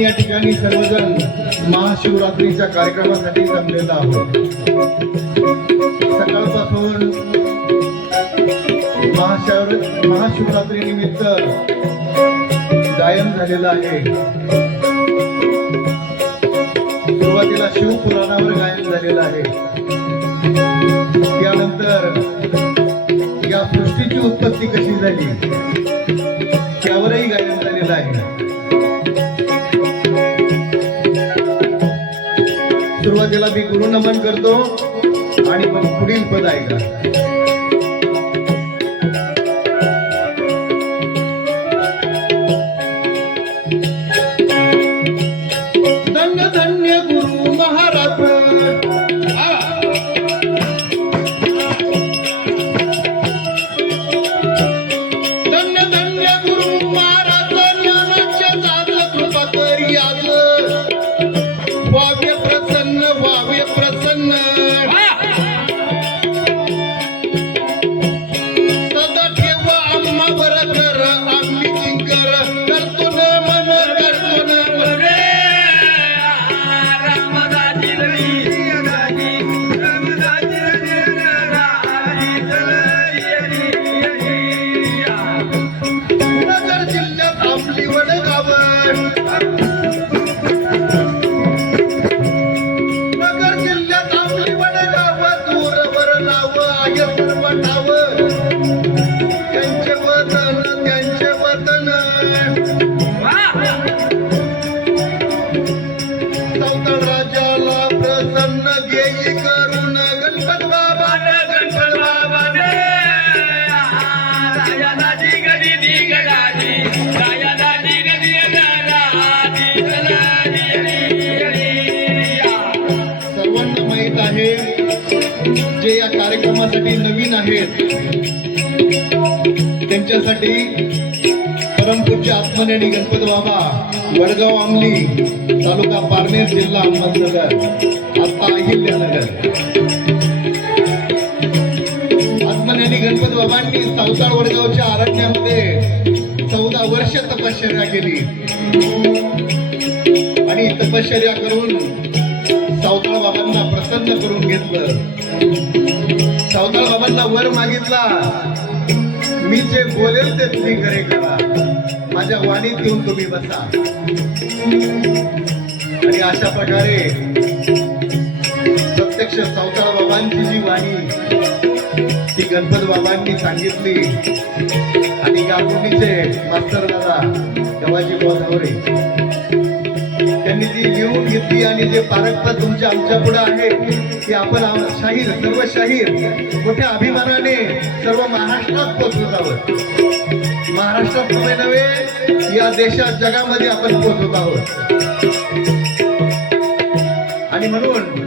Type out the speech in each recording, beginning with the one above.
या ठिकाणी सर्वजण महाशिवरात्रीच्या कार्यक्रमासाठी जमलेलो आहोत. सकाळपासून महाशिवर महाशिवरात्री निमित्त गायन झालेलं आहे. सुरुवातीला शिवपुराणावर गायन झालेलं आहे. त्यानंतर या सृष्टीची उत्पत्ती कशी झाली त्यावरही गायन झालेलं आहे. सुरुवातीला मी गुरुनमन करतो आणि मग पुढील पद ऐका या नवीन आहेत त्यांच्यासाठी परमपूज्य आत्मनेनी गणपत बाबा वडगाव आमली तालुका पारनेर जिल्हा अहमदनगर आत्ता अहिल्यानगर. आत्मनेनी गणपत बाबांनी सावताळ वडगावच्या अरण्यामध्ये चौदा वर्ष तपश्चर्या केली. आणि तपश्चर्या करून प्रसन्न करून घेतलं. सावताळ बाबांना वर मागितला. मी जे बोलेल ते तुम्ही खरे करा. माझ्या वाणीत येऊन तुम्ही बसा. आणि अशा प्रकारे प्रत्यक्ष सावताळ बाबांची जी वाणी ती गणपत बाबांनी सांगितली. आणि गावकुंडीचे मास्तर दादा गव्हाजी गोधावरे त्यांनी ती घेऊन घेतली आणि जे पारखता तुमच्या आमच्या पुढे आहे की आपण शाहीर सर्व शाहीर मोठ्या अभिमानाने सर्व महाराष्ट्रात पोहोचत आहोत. महाराष्ट्रात नव्हे नव्हे या देशात जगामध्ये आपण पोहोचत आहोत. आणि म्हणून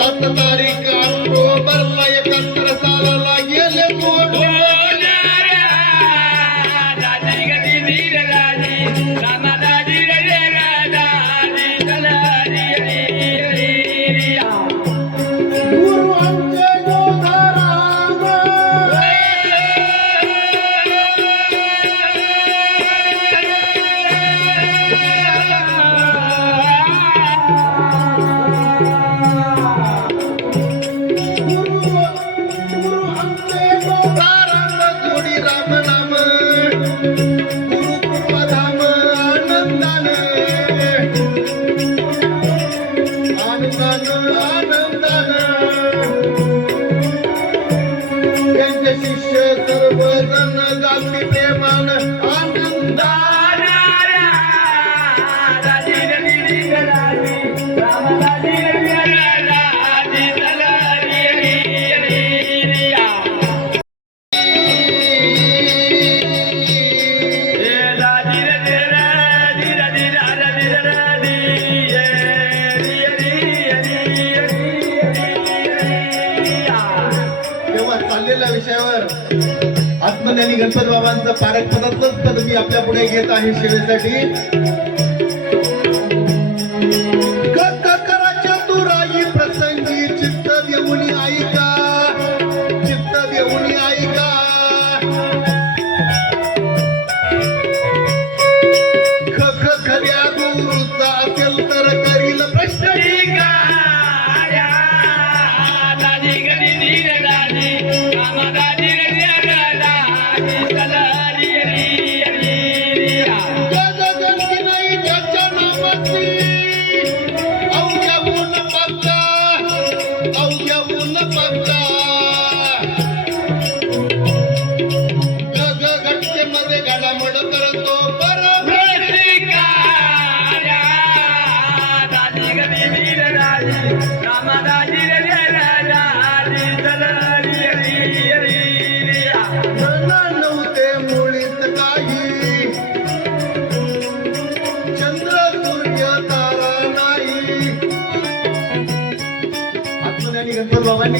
ಕನ್ನ ತಾರೀಕ ಅನ್ಕೋ ಬರ್ಲಯ ಕನ್ನಡ ಸಾಲಲಾಗಿ ಎಲೆ ನೋಡು? Thank you. चर्चेच्या विषयावर आत्मज्ञानी गणपत बाबांचं पारख पदातलंच तर मी आपल्या पुढे घेत आहे सेवेसाठी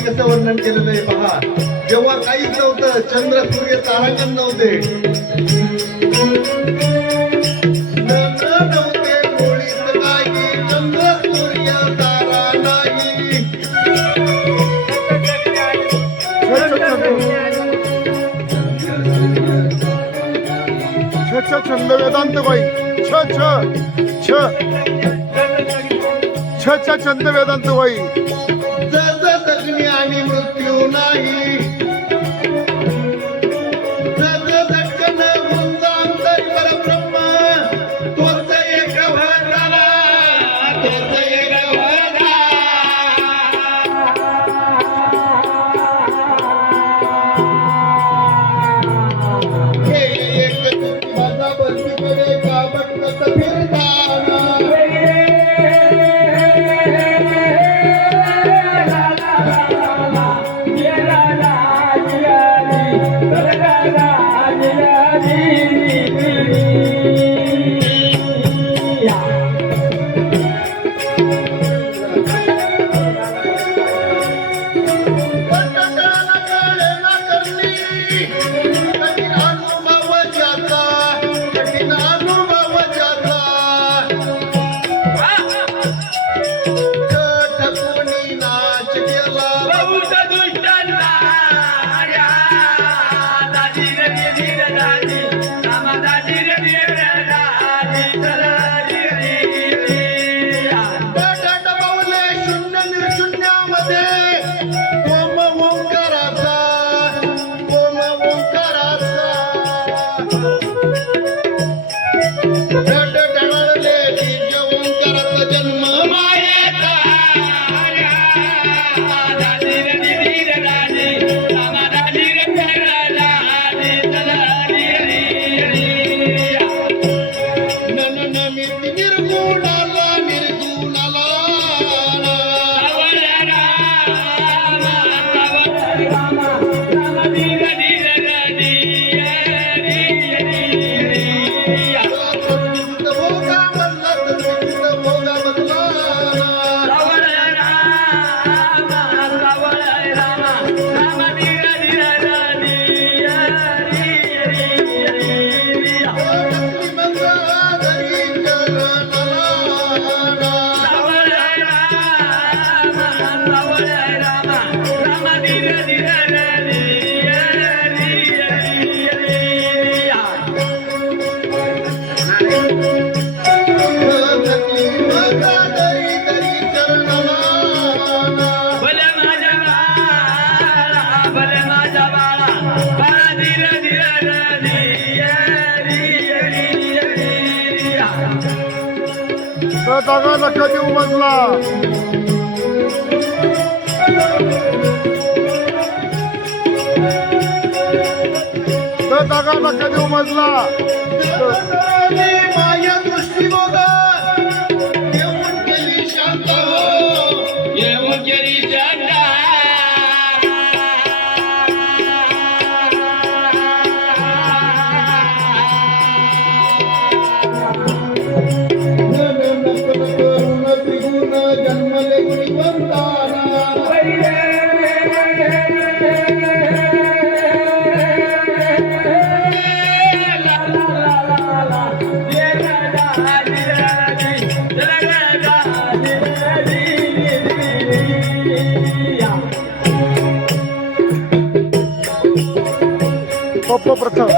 त्यांनी कसं वर्णन केलेलं आहे पहा जेव्हा काहीच नव्हतं. चंद्र सूर्य तारांकन नव्हते. छंद वेदांत भाई छ छ छ छ छंद वेदांत भाई आई Thank you. कधी उमजला दगाला कधी उमजला दृष्टी बघा. हो. येऊन केली शांत सर्वप्रथम.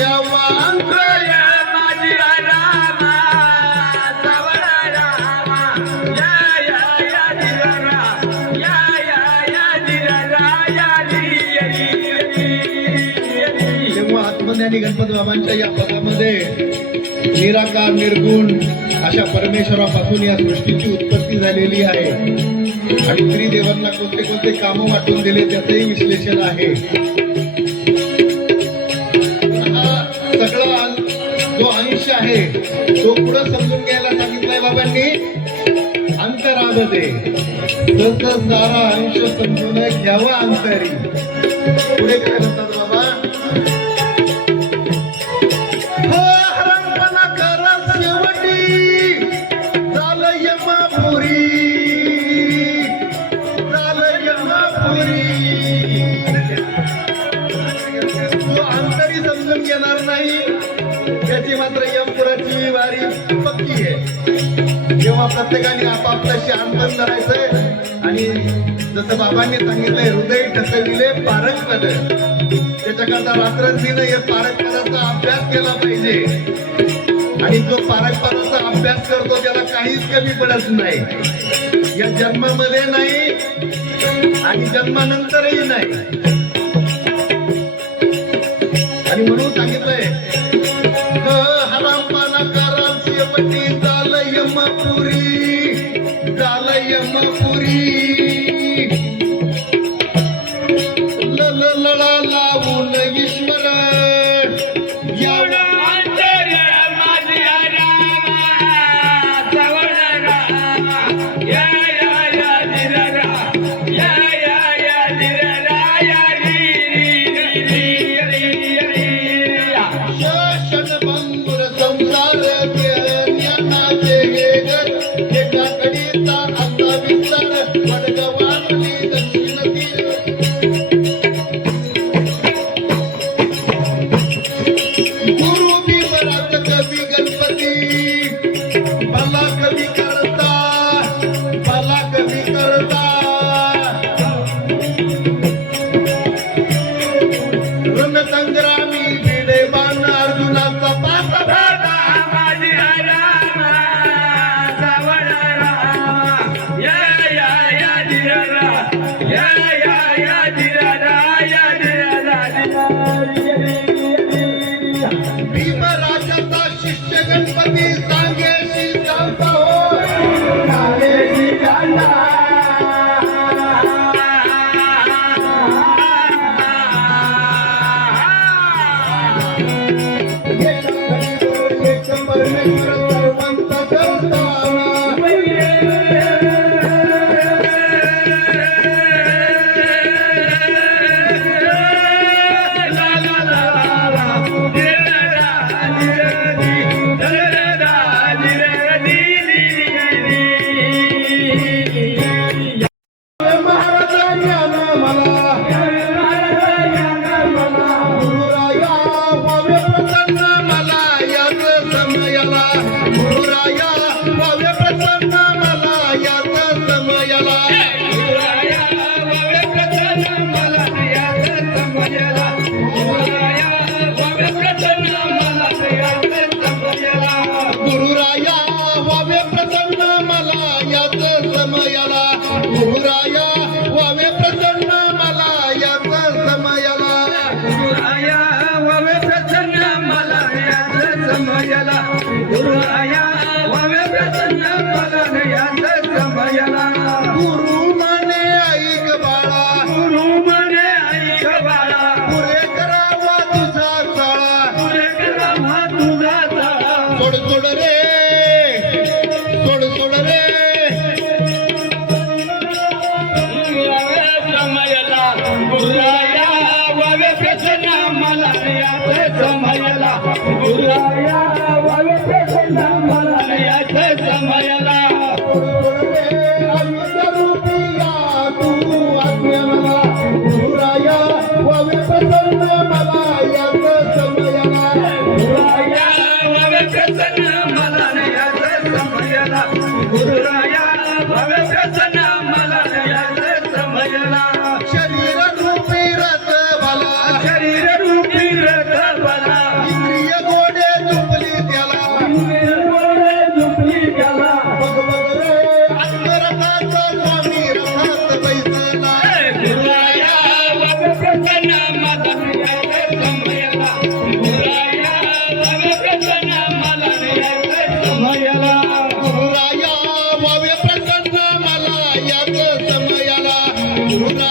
समजून आत्मज्ञानी गणपती बाबांच्या या पदामध्ये निराकार निर्गुण अशा परमेश्वरापासून या सृष्टीची उत्पत्ती झालेली आहे. आणि त्रिदेवांना कोणते कोणते कामं वाटून दिले त्याचंही विश्लेषण आहे. तो पुढं समजून घ्यायला सांगितलंय बाबांनी. अंतरामध्ये तसं सारा अंश समजून घ्यावा अंतरी. पुढे काय म्हणतात प्रत्येकाने आपापल्याशी अंतन करायचंय. आणि जसं बाबांनी सांगितलंय हृदय ठसविले पारक पद त्याच्याकरता रात्रंदिनं या पारक पदाचा अभ्यास केला पाहिजे. आणि जो पारंपराचा अभ्यास करतो त्याला काहीच कमी पडत नाही. या जन्मामध्ये नाही आणि जन्मानंतरही नाही. आणि म्हणून सांगितलंय हरामपाना करा शेवटी झालं यमपुरी. झालं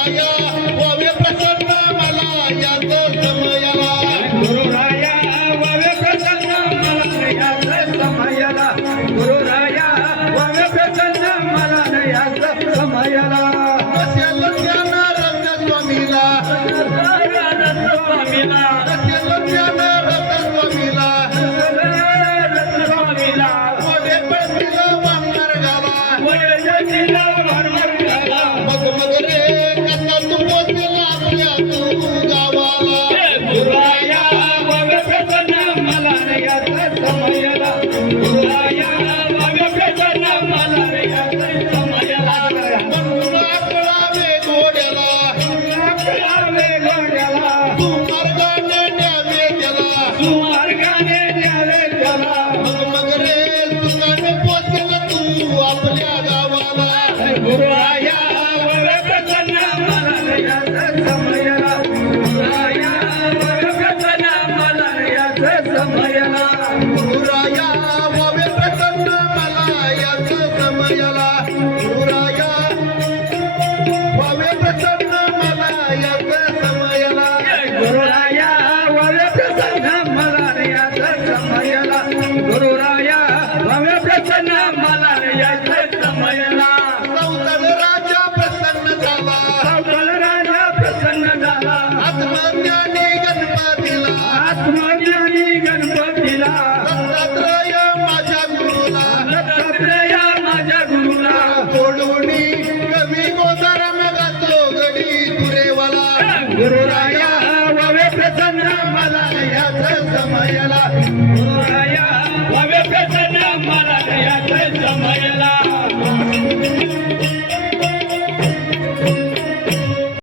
Yeah.